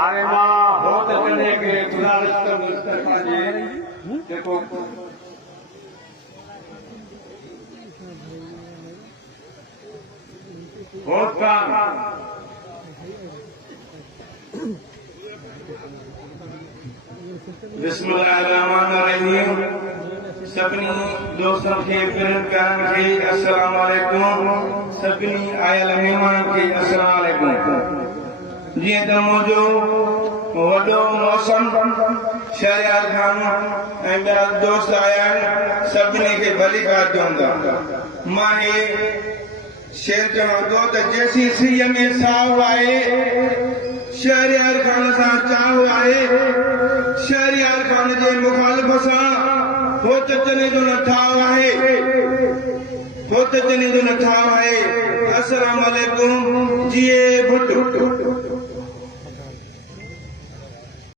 हाणे मां बहुत करने के गुजारिश कंदुसि जे जेको बहुत काम बिस्मिल्लाहिर्रहमानिर्रहीम सभिनी दोस्तनि खे पिणनि प्यारनि खे अस्सलाम वालेकुम सभिनी आयल महिमाननि खे अस्सलाम वालेकुम जीअं त मुंहिंजो वॾो मौसम शहरयार खान ऐं ॿिया दोस्त आया आहिनि सभिनी खे भली कार चवंदा मां हे शेर चवां थो त जेसी सीअ में साहु आहे शहरयार खान सां चाहु आहे शहरयार खान जे मुखालिफ़ सां हो त चने जो न ठाव आहे हो त चने जो न ठाव आहे अस्सलाम वालेकुम जीए भुट